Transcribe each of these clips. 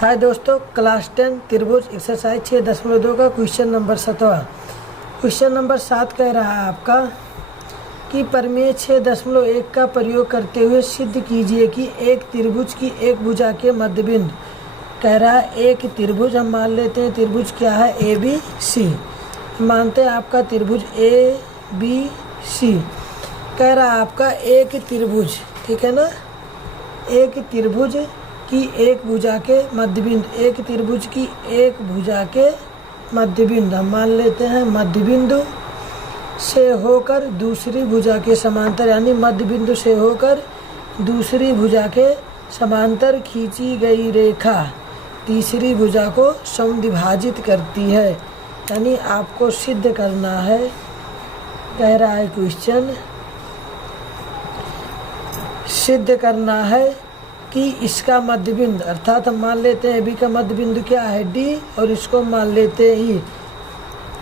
हाय दोस्तों, क्लास 10 त्रिभुज एक्सरसाइज 6.2 का क्वेश्चन नंबर 7। क्वेश्चन नंबर 7 कह रहा है आपका कि प्रमेय 6.1 का प्रयोग करते हुए सिद्ध कीजिए कि एक त्रिभुज की एक भुजा के मध्यबिंदु, कह रहा है एक त्रिभुज, हम मान लेते हैं त्रिभुज क्या है ए बी सी, मानते हैं आपका त्रिभुज ए बी सी। कह रहा है आपका एक त्रिभुज, ठीक है ना, एक त्रिभुज की एक भुजा के मध्यबिंदु, एक त्रिभुज की एक भुजा के मध्यबिंदु हम मान लेते हैं मध्यबिंदु से होकर दूसरी भुजा के समांतर, यानी मध्यबिंदु से होकर दूसरी भुजा के समांतर खींची गई रेखा तीसरी भुजा को समद्विभाजित करती है। यानी आपको सिद्ध करना है, कह रहा है क्वेश्चन, सिद्ध करना है कि इसका मध्यबिंदु, अर्थात हम मान लेते हैं बी का मध्यबिंदु क्या है डी, और इसको मान लेते हैं ई।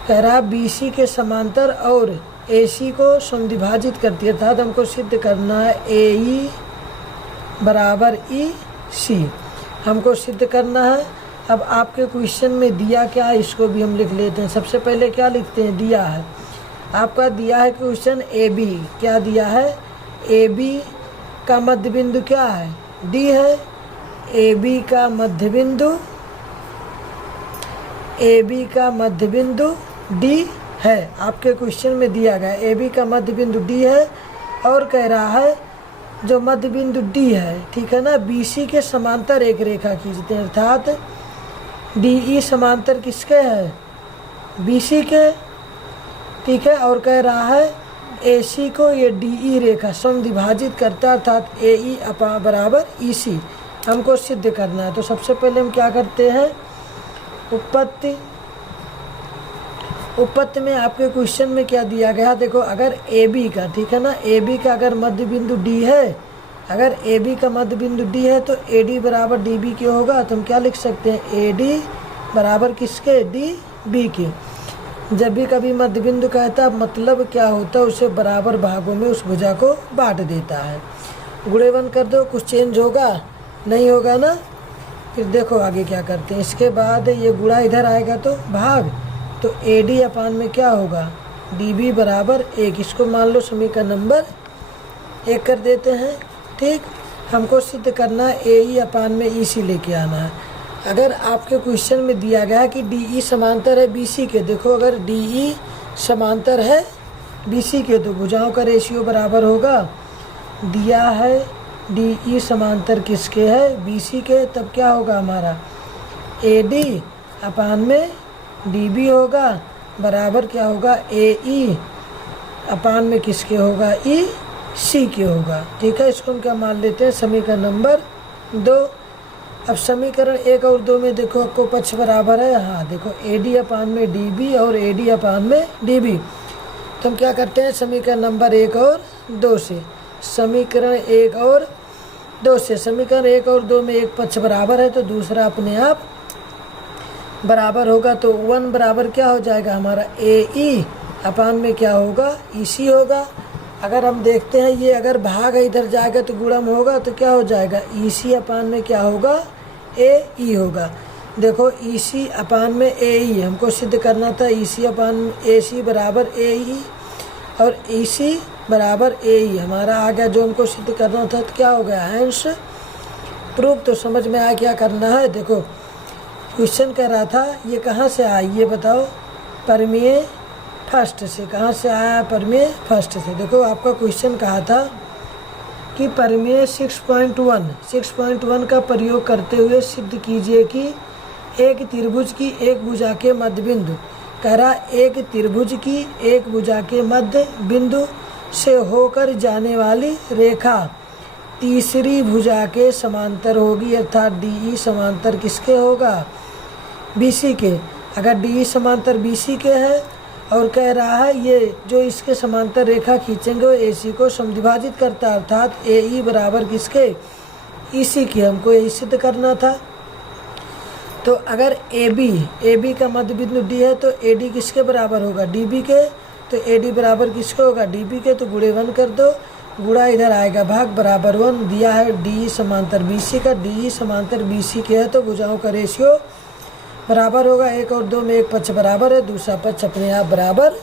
कह रहा बी सी के समांतर और ए सी को समद्विभाजित करती है, अर्थात हमको सिद्ध करना है ए ई बराबर ई सी, हमको सिद्ध करना है। अब आपके क्वेश्चन में दिया क्या है, इसको भी हम लिख लेते हैं। सबसे पहले क्या लिखते हैं, दिया है आपका, दिया है क्वेश्चन ए बी, क्या दिया है, ए बी का मध्यबिंदु क्या है डी है, ए बी का मध्यबिंदु, ए बी का मध्यबिंदु डी है, आपके क्वेश्चन में दिया गया ए बी का मध्यबिंदु डी है। और कह रहा है जो मध्यबिंदु डी है, ठीक है ना, बी सी के समांतर एक रेखा खींचते हैं, अर्थात डी ई समांतर किसके है, बी सी के, ठीक है। और कह रहा है ए सी को ये डी ई रेखा समद्विभाजित करता है, अर्थात ए ई बराबर ई सी, हमको सिद्ध करना है। तो सबसे पहले हम क्या करते हैं, उपपत्ति में आपके क्वेश्चन में क्या दिया गया, देखो अगर ए बी का, ठीक है ना, ए बी का अगर मध्य बिंदु डी है, अगर ए बी का मध्य बिंदु डी है तो ए डी बराबर डी बी के होगा। तो हम क्या लिख सकते हैं, ए डी बराबर किसके, डी बी के। जब भी कभी मध्य बिंदु कहता है मतलब क्या होता है, उसे बराबर भागों में उस भुजा को बांट देता है। गुणेवन कर दो, कुछ चेंज होगा नहीं होगा ना। फिर देखो आगे क्या करते हैं, इसके बाद ये गुणा इधर आएगा तो भाग, तो ए डी अपान में क्या होगा, डी बी बराबर एक, इसको मान लो समीकरण नंबर 1 कर देते हैं। ठीक, हमको सिद्ध करना है ए ई अपान में ई सी लेके आना है। अगर आपके क्वेश्चन में दिया गया है कि डी ई समांतर है बी सी के, देखो अगर डी ई समांतर है बी सी के तो भुजाओं का रेशियो बराबर होगा, दिया है डी ई समांतर किसके है, बी सी के, तब क्या होगा हमारा ए डी अपान में डी बी होगा, बराबर क्या होगा ए ई अपान में किसके होगा, ई सी के होगा। ठीक है, इसको हम क्या मान लेते हैं, समीकरण नंबर 2। अब समीकरण 1 और 2 में देखो आपको पक्ष बराबर है, हाँ देखो ए डी अपान में डी बी और ए डी अपान में डी बी। तो हम क्या करते हैं, समीकरण नंबर 1 और 2 से, समीकरण 1 और 2 से, समीकरण 1 और 2 में एक पक्ष बराबर है तो दूसरा अपने आप बराबर होगा। तो 1 बराबर क्या हो जाएगा हमारा, ए ई अपान में क्या होगा, ई सी होगा। अगर हम देखते हैं ये अगर भाग इधर जाएगा तो गुणम होगा, तो क्या हो जाएगा, ई सी अपान में क्या होगा, ए ई होगा। देखो ई सी अपान में ए ई हमको सिद्ध करना था, ई सी अपान ए सी बराबर ए ई, और ई सी बराबर ए ई हमारा आ गया, जो हमको सिद्ध करना था। तो क्या हो गया, हैंस प्रूफ। तो समझ में आया क्या करना है। देखो क्वेश्चन कह रहा था ये कहाँ से आया, ये बताओ, प्रमेय फर्स्ट से, कहाँ से आया, प्रमेय फर्स्ट से। देखो आपका क्वेश्चन कहा था कि प्रमेय 6.1 का प्रयोग करते हुए सिद्ध कीजिए कि एक त्रिभुज की एक भुजा के मध्य बिंदु, कह रहा एक त्रिभुज की एक भुजा के मध्य बिंदु से होकर जाने वाली रेखा तीसरी भुजा के समांतर होगी, अर्थात डी ई समांतर किसके होगा, बी सी के। अगर डी ई समांतर बी सी के है और कह रहा है ये जो इसके समांतर रेखा खींचेंगे वो ए सी को समद्विभाजित करता है, अर्थात ए ई बराबर किसके, ई सी के, हमको यही सिद्ध करना था। तो अगर ए बी का मध्य बिंदु डी है तो ए डी किसके बराबर होगा, डी बी के, तो ए डी बराबर किसके होगा, डी बी के। तो गुणेवन कर दो, गुणा इधर आएगा भाग बराबर 1। दिया है डी समांतर बी सी का, डी समांतर बी सी के है तो भुजाओं का रेशियो बराबर होगा। 1 और 2 में एक पक्ष बराबर है, दूसरा पक्ष अपने आप बराबर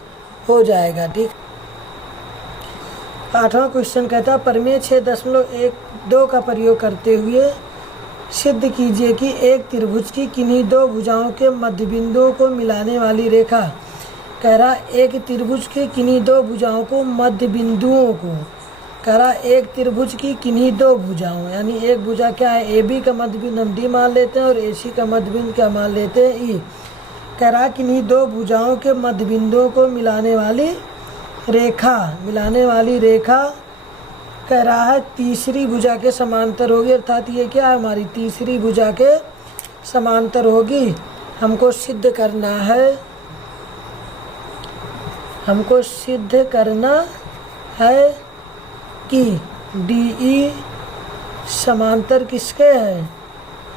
हो जाएगा। ठीक। 8वां क्वेश्चन कहता है प्रमेय 6.12 का प्रयोग करते हुए सिद्ध कीजिए कि एक त्रिभुज की किन्हीं दो भुजाओं के मध्य बिंदुओं को मिलाने वाली रेखा। कह रहा एक त्रिभुज के किन्हीं दो भुजाओं को मध्य बिंदुओं को, कह रहा एक त्रिभुज की किन्हीं दो भुजाओं, यानी एक भुजा क्या है ए बी का मध्य बिंदु हम डी मान लेते हैं और ए सी का मध्य बिंदु क्या मान लेते हैं ई। कह रहा किन्हीं दो भुजाओं के मध्य बिंदुओं को मिलाने वाली रेखा कह रहा है तीसरी भुजा के समांतर होगी, अर्थात ये क्या है हमारी तीसरी भुजा के समांतर होगी। हमको सिद्ध करना है कि DE समांतर किसके है,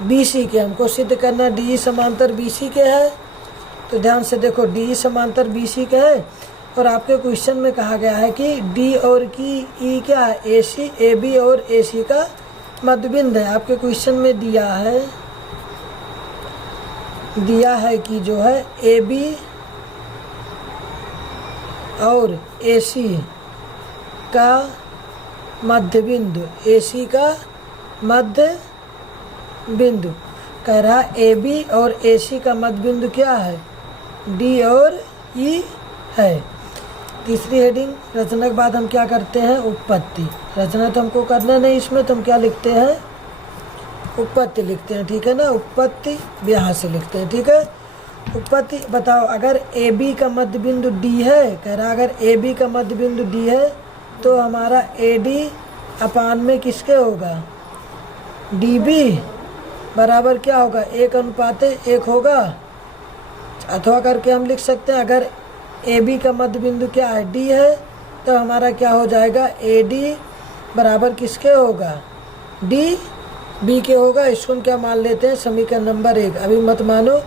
BC के। हमको सिद्ध करना DE समांतर BC के है। तो ध्यान से देखो DE समांतर BC के है और आपके क्वेश्चन में कहा गया है कि D और की E क्या है AC, AB और AC का मध्य बिंदु है। आपके क्वेश्चन में दिया है कि जो है AB और AC का मध्य बिंदु, AC का मध्य बिंदु, कह रहा AB और AC का मध्य बिंदु क्या है D और E है। तीसरी हेडिंग रचना के बाद हम क्या करते हैं उत्पत्ति। रचना तो हमको करना नहीं इसमें, तो हम क्या लिखते हैं उत्पत्ति लिखते हैं। ठीक है ना, उत्पत्ति यहाँ से लिखते हैं। ठीक है, उत्पत्ति बताओ अगर AB का मध्य बिंदु D है, कह रहा अगर AB का मध्य बिंदु D है तो हमारा AD अपान में किसके होगा DB बराबर क्या होगा 1:1 होगा। अथवा करके हम लिख सकते हैं अगर AB का मध्य बिंदु क्या है D है तो हमारा क्या हो जाएगा AD बराबर किसके होगा DB के होगा। इसको हम क्या मान लेते हैं समीकरण नंबर 1। अभी मत मानो,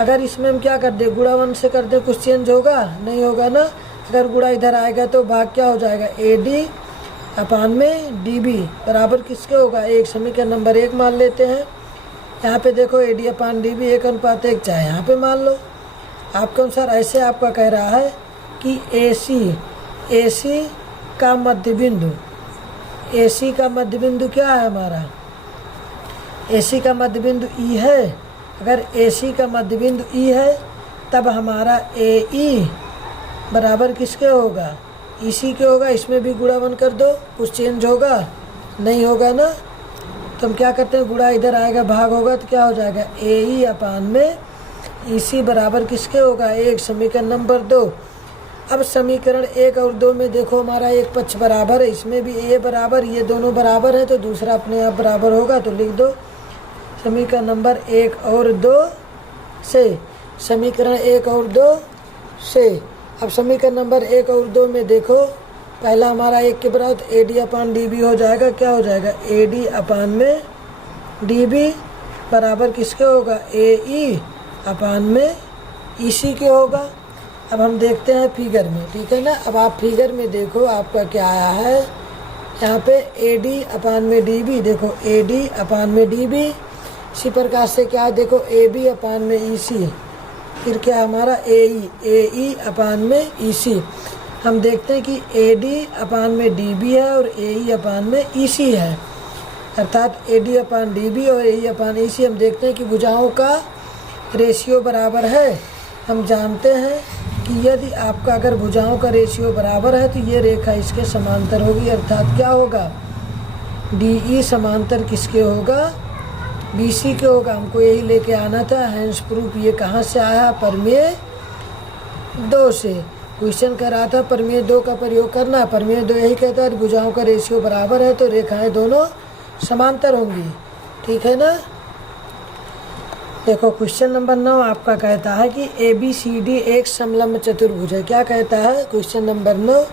अगर इसमें हम क्या कर दे गुणा 1 से कर दे कुछ चेंज होगा नहीं होगा ना। अगर गुणा इधर आएगा तो भाग क्या हो जाएगा AD अपान में DB बराबर किसके होगा 1। समीकरण नंबर 1 मान लेते हैं। यहाँ पे देखो AD अपान DB 1:1 चाहे यहाँ पे मान लो आपके अनुसार। ऐसे आपका कह रहा है कि AC का मध्य बिंदु क्या है हमारा AC का मध्य बिंदु E है। अगर AC का मध्य बिंदु E है तब हमारा AE बराबर किसके होगा EC के होगा। इसमें भी गुणा 1 कर दो, कुछ चेंज होगा नहीं होगा ना। तो हम क्या करते हैं गुणा इधर आएगा भाग होगा तो क्या हो जाएगा AE अपान में EC बराबर किसके होगा 1। समीकरण नंबर 2। अब समीकरण 1 और 2 में देखो हमारा एक पक्ष बराबर है, इसमें भी A बराबर, ये दोनों बराबर है तो दूसरा अपने आप बराबर होगा। तो लिख दो समीकरण नंबर 1 और 2 से, समीकरण 1 और 2 से। अब समीकरण नंबर 1 और 2 में देखो पहला हमारा 1 के बराबर तो AD अपान DB हो जाएगा। क्या हो जाएगा AD अपान में DB बराबर किसके होगा AE अपान में EC के होगा। अब हम देखते हैं फिगर में। ठीक है ना, अब आप फिगर में देखो आपका क्या आया है यहाँ पे AD अपान में DB। देखो AD अपान में DB, इसी प्रकार से क्या है देखो AB अपान में EC, फिर क्या हमारा AE अपान में EC। हम देखते हैं कि AD अपान में DB है और AE अपान में EC है, अर्थात AD अपान DB और AE अपान EC। हम देखते हैं कि भुजाओं का रेशियो बराबर है। हम जानते हैं कि यदि आपका अगर भुजाओं का रेशियो बराबर है तो ये रेखा इसके समांतर होगी, अर्थात क्या होगा DE समांतर किसके होगा BC के होगा। हमको यही लेके आना था। हैंस प्रूफ ये कहाँ से आया प्रमेय 2 से। क्वेश्चन कर रहा था प्रमेय 2 का प्रयोग करना। प्रमेय 2 यही कहता है भुजाओं का रेशियो बराबर है तो रेखाएं दोनों समांतर होंगी। ठीक है ना। देखो क्वेश्चन नंबर 9 आपका कहता है कि ABCD एक समलंब चतुर्भुज है। क्या कहता है क्वेश्चन नंबर 9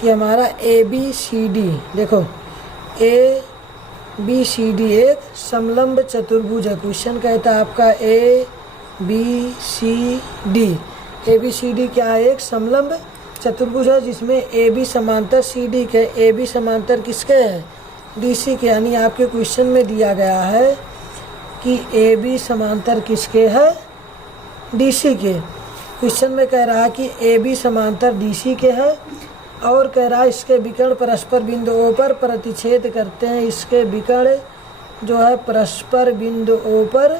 कि हमारा ABCD, देखो ABCD एक समलंब चतुर्भुज है। क्वेश्चन कहता है आपका ABCD क्या है एक समलंब चतुर्भुज है जिसमें ए बी समांतर सी डी के, ए बी समांतर किसके है, डी सी के। यानी आपके क्वेश्चन में दिया गया है कि ए बी समांतर किसके है, डी सी के। क्वेश्चन में कह रहा है कि ए बी समांतर डी सी के है और कह रहा है इसके विकर्ण परस्पर बिंदुओं पर प्रतिच्छेद करते हैं। इसके विकर्ण जो है परस्पर बिंदुओं पर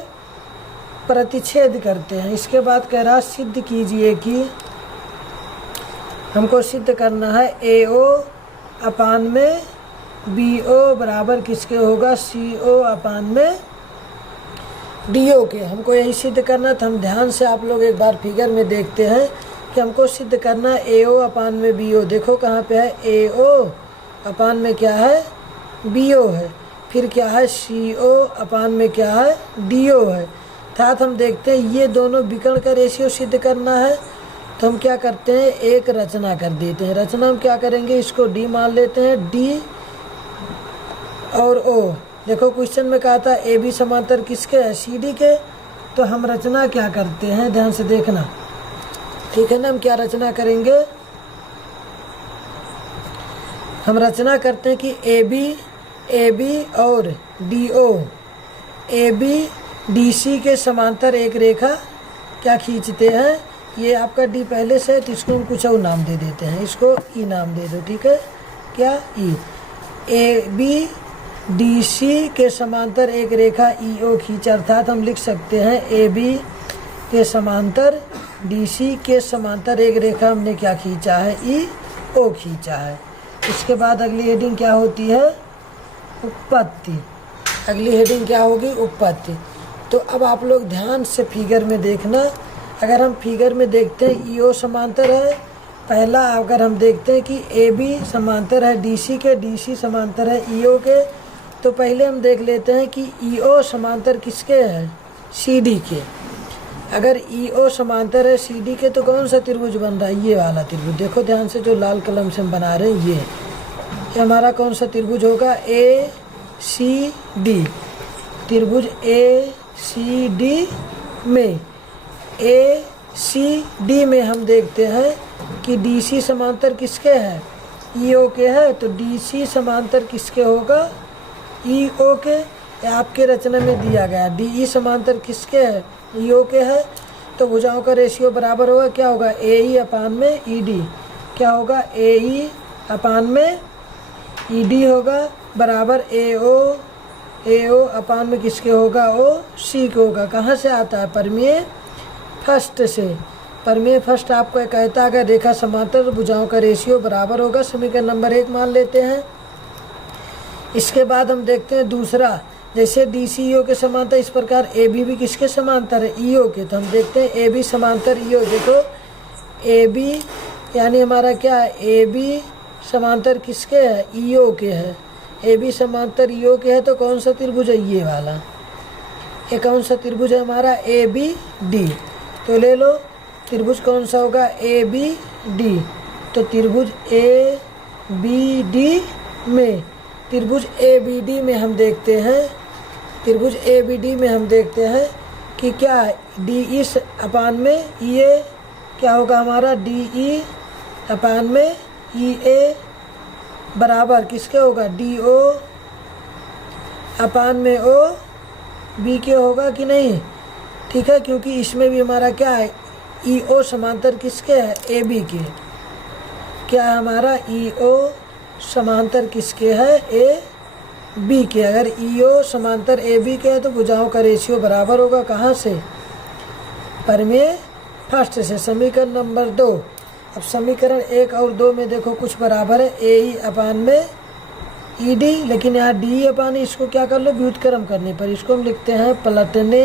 प्रतिच्छेद करते हैं। इसके बाद कह रहा है सिद्ध कीजिए कि, हमको सिद्ध करना है ए ओ अपान में बी ओ बराबर किसके होगा, सी ओ अपान में डी ओ के। हमको यही सिद्ध करना था। हम ध्यान से आप लोग एक बार फिगर में देखते हैं कि हमको सिद्ध करना है ए ओ अपान में बी ओ। देखो कहाँ पे है, ए ओ अपान में क्या है, बी ओ है, फिर क्या है सी ओ अपान में क्या है, डी ओ है। अर्थात हम देखते हैं ये दोनों विकर्ण का रेशियो सिद्ध करना है, तो हम क्या करते हैं, एक रचना कर देते हैं। रचना हम क्या करेंगे, इसको डी मान लेते हैं, डी और ओ। देखो क्वेश्चन में कहा था ए बी समांतर किसके है, सी डी के, तो हम रचना क्या करते हैं, ध्यान से देखना, ठीक है ना। हम क्या रचना करेंगे, हम रचना करते हैं कि ए बी और D O, A B D C के समांतर एक रेखा क्या खींचते हैं। ये आपका डी पहले से है तो इसको हम कुछ और नाम दे देते हैं, इसको ई नाम दे दो, ठीक है, क्या ई। ए बी डी सी के समांतर एक रेखा ई ओ खींचा, अर्थात हम लिख सकते हैं ए बी के समांतर डी सी के समांतर एक रेखा हमने क्या खींचा है, ई ओ खींचा है। इसके बाद अगली हेडिंग क्या होती है, उत्पत्ति। अगली हेडिंग क्या होगी, उत्पत्ति। तो अब आप लोग ध्यान से फिगर में देखना। अगर हम फिगर में देखते हैं ई ओ समांतर है पहला, अगर हम देखते हैं कि ए बी समांतर है डी सी के, डी सी समांतर है ई ओ के, तो पहले हम देख लेते हैं कि ई ओ समांतर किसके है, सी डी के। अगर ई ओ समांतर है सी डी के तो कौन सा त्रिभुज बन रहा है, ये वाला त्रिभुज। देखो ध्यान से, जो लाल कलम से हम बना रहे हैं ये हमारा कौन सा त्रिभुज होगा, ए सी डी। त्रिभुज ए सी डी में, ए सी डी में हम देखते हैं कि डी सी समांतर किसके है, ई ओ के है, तो डी सी समांतर किसके होगा, ई ओ के। आपके रचना में दिया गया डी ई समांतर किसके है, ई ओ के है, तो भुजाओं का रेशियो बराबर होगा, क्या होगा, ए ई अपान में ई डी। क्या होगा, ए ई अपान में ई डी होगा बराबर ए ओ अपान में किसके होगा, ओ सी के होगा। कहाँ से आता है, परमेय फर्स्ट से। परमेय फर्स्ट आपको कहता है अगर रेखा समांतर तो भुजाओं का रेशियो बराबर होगा। समीकरण नंबर 1 मान लेते हैं। इसके बाद हम देखते हैं दूसरा, जैसे डी सी ई ओ के समांतर इस प्रकार ए बी भी किसके समांतर है, ई ओ के। तो हम देखते हैं ए बी समांतर ई ओ। देखो ए बी यानी हमारा क्या है, ए बी समांतर किसके है, ई ओ के है। ए बी समांतर ई ओ के है तो कौन सा त्रिभुज है, ये वाला। ये कौन सा त्रिभुज है हमारा, ए बी डी। तो ले लो त्रिभुज कौन सा होगा, ए बी डी। तो त्रिभुज ए बी डी में, त्रिभुज ए बी डी में हम देखते हैं, त्रिभुज ए बी डी में हम देखते हैं कि क्या डी ई अपान में ई ए क्या होगा हमारा, डी ई अपान में ई ए बराबर किसके होगा, डी ओ अपान में ओ बी के होगा कि नहीं, ठीक है। क्योंकि इसमें भी हमारा क्या है, ई ओ समांतर किसके है, ए बी के। क्या है हमारा, ई ओ समांतर किसके है, ए बी के। अगर ई ओ समांतर ए बी के है तो भुजाओं का रेशियो बराबर होगा, कहाँ से, परमेय फर्स्ट से। समीकरण नंबर 2। अब समीकरण 1 और 2 में देखो कुछ बराबर है, ए ई अपान में ई डी, लेकिन यहाँ डी अपान, इसको क्या कर लो, व्युत्क्रम करने पर इसको हम लिखते हैं पलटने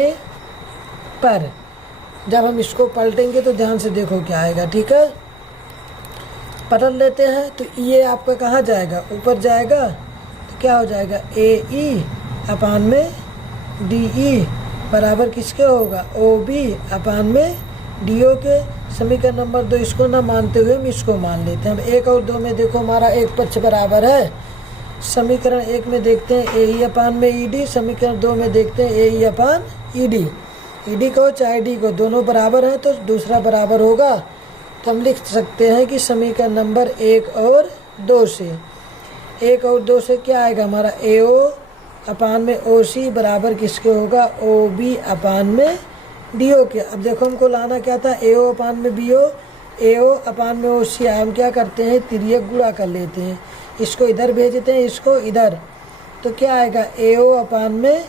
पर। जब हम इसको पलटेंगे तो ध्यान से देखो क्या आएगा, ठीक है। पलट लेते हैं तो ये आपका कहाँ जाएगा, ऊपर जाएगा, तो क्या हो जाएगा, ए ई अपान में डी ई बराबर किसके होगा, ओ बी अपान में डी ओ के। समीकरण नंबर 2 इसको ना मानते हुए हम इसको मान लेते हैं। अब 1 और 2 में देखो हमारा एक पक्ष बराबर है। समीकरण 1 में देखते हैं ए ई अपान में ई डी, समीकरण 2 में देखते हैं ए ई अपान ई डी। ई डी को चाहे डी को दोनों बराबर हैं तो दूसरा बराबर होगा तो हम लिख सकते हैं कि समीकरण नंबर 1 और 2 से 1 और 2 से क्या आएगा हमारा AO अपान में OC बराबर किसके होगा OB अपान में DO के। अब देखो हमको लाना क्या था AO अपान में BO, AO अपान में OC। हम क्या करते हैं तिर्यक गुणा कर लेते हैं, इसको इधर भेजते हैं इसको इधर, तो क्या आएगा AO अपान में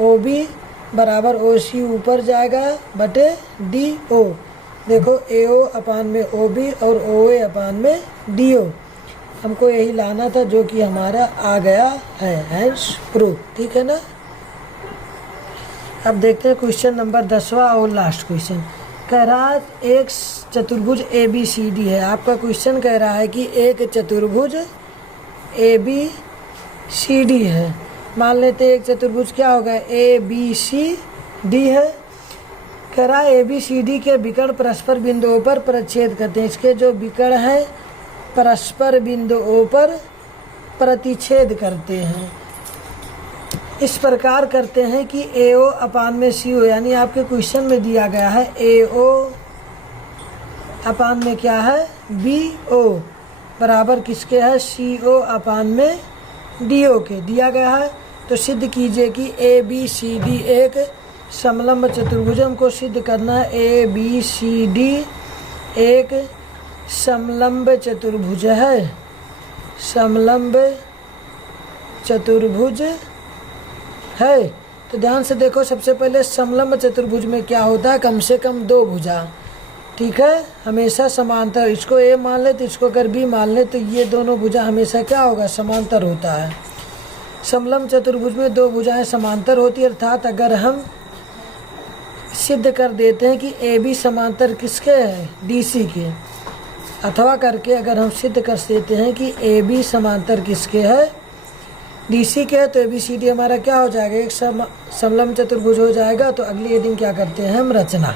OB बराबर OC ऊपर जाएगा बटे DO। देखो AO अपान में OB और OA अपान में DO। हमको यही लाना था जो कि हमारा आ गया है, हैंस प्रूफ। ठीक है ना। अब देखते हैं क्वेश्चन नंबर 10वां और लास्ट क्वेश्चन। कह रहा है एक चतुर्भुज ABCD है। आपका क्वेश्चन कह रहा है कि एक चतुर्भुज ABCD है। मान लेते हैं एक चतुर्भुज क्या होगा ABCD है। कह रहा है ABCD के विकर्ण परस्पर बिंदुओं पर प्रतिच्छेद करते हैं। इसके जो विकर्ण हैं परस्पर बिंदुओं पर प्रतिच्छेद करते हैं। इस प्रकार करते हैं कि AO अपान में CO, यानी आपके क्वेश्चन में दिया गया है AO अपान में क्या है BO बराबर किसके है CO अपान में DO के दिया गया है। तो सिद्ध कीजिए कि ABCD एक समलंब चतुर्भुज। हमको सिद्ध करना है ABCD एक समलंब चतुर्भुज है, समलंब चतुर्भुज है। तो ध्यान से देखो, सबसे पहले समलंब चतुर्भुज में क्या होता है कम से कम 2 भुजा। ठीक है, हमेशा समांतर। इसको A मान ले तो इसको अगर B मान ले तो ये दोनों भुजा हमेशा क्या होगा समांतर होता है। समलंब चतुर्भुज में 2 भुजाएं समांतर होती है, अर्थात अगर हम सिद्ध कर देते हैं कि AB समांतर किसके है DC के, अथवा करके अगर हम सिद्ध कर देते हैं कि AB समांतर किसके है DC के है, तो ABCD हमारा क्या हो जाएगा एक समलंब चतुर्भुज हो जाएगा। तो अगले दिन क्या करते हैं हम रचना।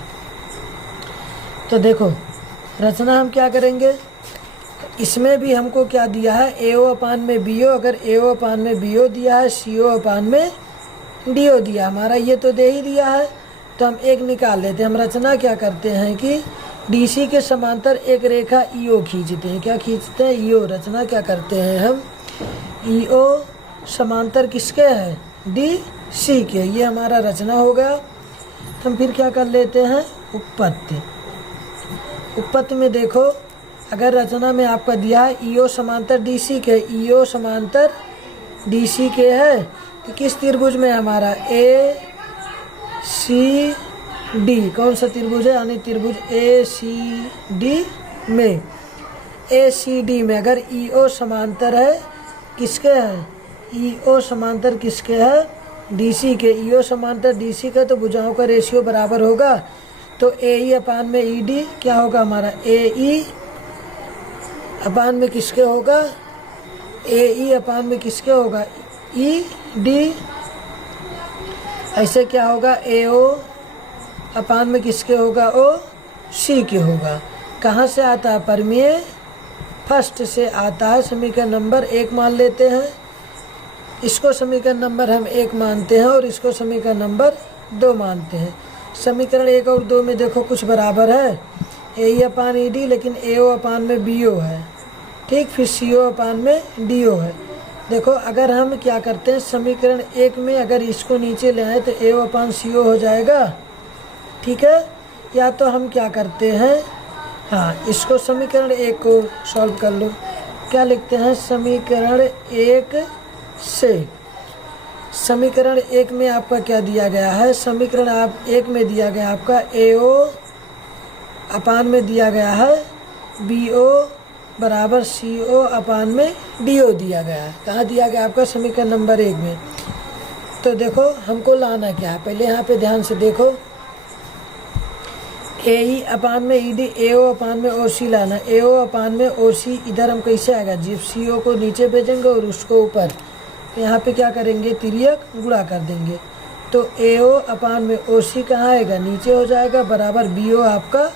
तो देखो रचना हम क्या करेंगे, इसमें भी हमको क्या दिया है AO अपान में BO। अगर AO अपान में BO दिया है, CO अपान में DO दिया, हमारा ये तो दे ही दिया है, तो हम एक निकाल लेते हैं। हम रचना क्या करते हैं कि DC के समांतर एक रेखा EO खींचते हैं। क्या खींचते हैं EO। रचना क्या करते हैं हम EO समांतर किसके है DC के। ये हमारा रचना हो गया। हम फिर क्या कर लेते हैं उत्पत्ति। उत्पत्ति में देखो अगर रचना में आपका दिया है EO समांतर DC के, EO समांतर DC के है, तो किस त्रिभुज में हमारा ACD, कौन सा त्रिभुज है यानी त्रिभुज ACD में, ACD में अगर EO समांतर है किसके है EO समांतर किसके है DC के। EO समांतर DC के तो भुजाओं का रेशियो बराबर होगा। तो AE अपान में ED क्या होगा हमारा AE अपान में किसके होगा AE अपान में किसके होगा ED। ऐसे क्या होगा AO अपान में किसके होगा OC के होगा। कहाँ से आता है परमीय फर्स्ट से आता है। समीकरण नंबर 1 मान लेते हैं, इसको समीकरण नंबर हम 1 मानते हैं और इसको समीकरण नंबर 2 मानते हैं। समीकरण 1 और 2 में देखो कुछ बराबर है AE अपान ED, लेकिन AO अपान में BO है। ठीक, फिर CO अपान में DO है। देखो अगर हम क्या करते हैं समीकरण 1 में अगर इसको नीचे ले आए तो AO अपान CO हो जाएगा। ठीक है, या तो हम क्या करते हैं हाँ इसको समीकरण 1 को सॉल्व कर लो। क्या लिखते हैं समीकरण 1 से, समीकरण 1 में आपका क्या दिया गया है, समीकरण 1 में दिया गया आपका AO अपान में दिया गया है BO बराबर CO अपान में DO दिया गया है। कहाँ दिया गया आपका समीकरण नंबर 1 में। तो देखो हमको लाना क्या है, पहले यहाँ पे ध्यान से देखो AE अपान में ED, AO अपान में OC लाना। AO अपान में OC इधर हम कैसे आएगा, जब CO को नीचे भेजेंगे और उसको ऊपर, तो यहाँ पे क्या करेंगे तिर्यक गुणा कर देंगे। तो AO अपान में OC कहाँ आएगा नीचे हो जाएगा बराबर BO आपका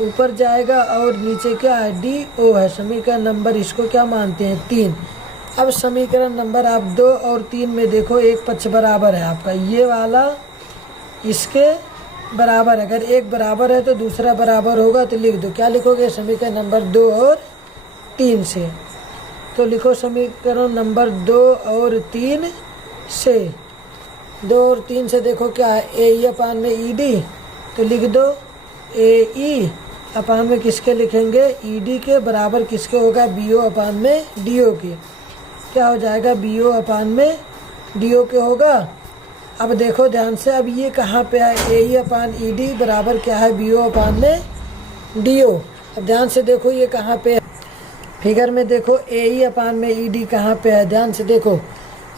ऊपर जाएगा और नीचे क्या है DO है। समीकरण नंबर इसको क्या मानते हैं 3। अब समीकरण नंबर आप 2 और 3 में देखो एक पक्ष बराबर है आपका, ये वाला इसके बराबर, अगर एक बराबर है तो दूसरा बराबर होगा, तो लिख दो। क्या लिखोगे? समीकरण नंबर 2 और 3 से। तो लिखो समीकरण नंबर 2 और 3 से। 2 और 3 से देखो क्या है, ए ई अपान में ई डी, तो लिख दो ए ई अपान में किसके लिखेंगे? ई डी के बराबर किसके होगा? बी ओ अपान में डी ओ के। क्या हो जाएगा? बी ओ अपान में डी ओ के होगा। अब देखो ध्यान से, अब ये कहाँ पे है? ए ई अपान ई डी बराबर क्या है? बी ओ अपान में डी ओ। अब ध्यान से देखो ये कहाँ पे है? फिगर में देखो ए ई अपान में ई डी कहाँ पे है? ध्यान से देखो,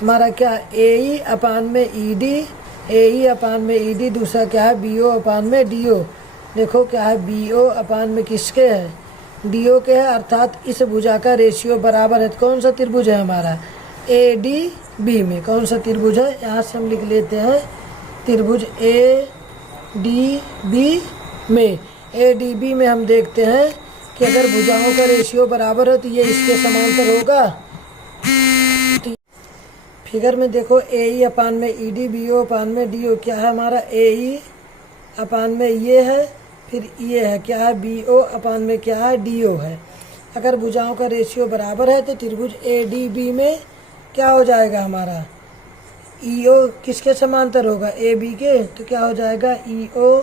हमारा क्या? ए ई अपान में ई डी, ए ई अपान में ई डी, दूसरा क्या है? बी ओ अपान में डी ओ। देखो क्या है? बी ओ अपान में किसके है? डी ओ के है, अर्थात इस भुजा का रेशियो बराबर है। तो कौन सा त्रिभुज है हमारा? ए डी बी में। कौन सा त्रिभुज है? यहाँ से हम लिख लेते हैं त्रिभुज ए डी बी में। ए डी बी में हम देखते हैं कि अगर भुजाओं का रेशियो बराबर है तो ये इसके समांतर होगा। फिगर में देखो ए ई अपान में ई डी, बी ओ अपान में डी ओ। क्या है हमारा? ए ई अपान में ये है, फिर ये है क्या है? बी ओ अपान में क्या है? डी ओ है। अगर भुजाओं का रेशियो बराबर है तो त्रिभुज ए डी बी में क्या हो जाएगा हमारा? ई ओ किसके समांतर होगा? ए बी के। तो क्या हो जाएगा? ई ओ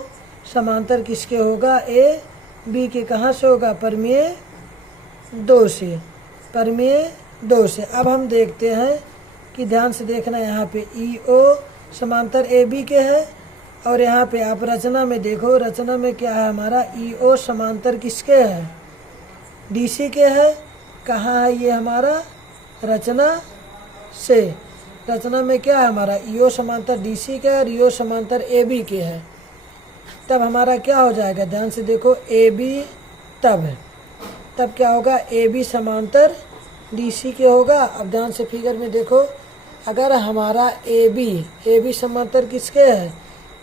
समांतर किसके होगा? ए बी के। कहाँ से होगा? परिमेय 2 से। परिमेय 2 से। अब हम देखते हैं कि ध्यान से देखना, यहाँ पे ई ओ समांतर ए बी के है, और यहाँ पे आप रचना में देखो, रचना में क्या है हमारा? ई ओ समांतर किसके है? डी सी के है। कहाँ है ये हमारा? रचना से। रचना में क्या है हमारा? ई ओ समांतर डी सी के और ई ओ समांतर ए बी के है। तब हमारा क्या हो जाएगा? ध्यान से देखो, ए बी तब क्या होगा? ए बी समांतर डी सी के होगा। अब ध्यान से फिगर में देखो, अगर हमारा ए बी समांतर किसके है?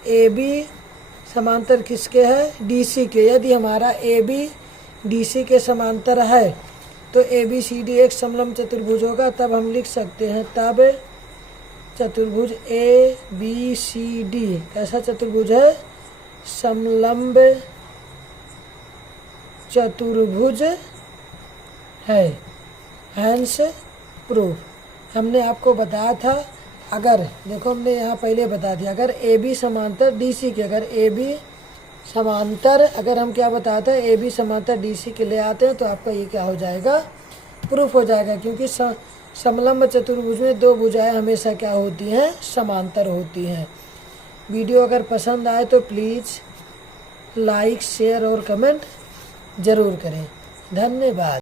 ए बी समांतर किसके है? डी सी के। यदि हमारा ए बी डी सी के समांतर है तो ए बी सी डी एक समलंब चतुर्भुज होगा। तब हम लिख सकते हैं, तब चतुर्भुज ए बी सी डी कैसा चतुर्भुज है? समलंब चतुर्भुज है। Hence proof. हमने आपको बताया था, अगर देखो हमने यहाँ पहले बता दिया, अगर ए बी समांतर डी सी के, अगर ए बी समांतर, अगर हम क्या बताते हैं? ए बी समांतर डी सी के ले आते हैं तो आपका ये क्या हो जाएगा? प्रूफ हो जाएगा। क्योंकि समलंब चतुर्भुज में 2 भुजाएं हमेशा क्या होती हैं? समांतर होती हैं। वीडियो अगर पसंद आए तो प्लीज़ लाइक, शेयर और कमेंट ज़रूर करें। धन्यवाद।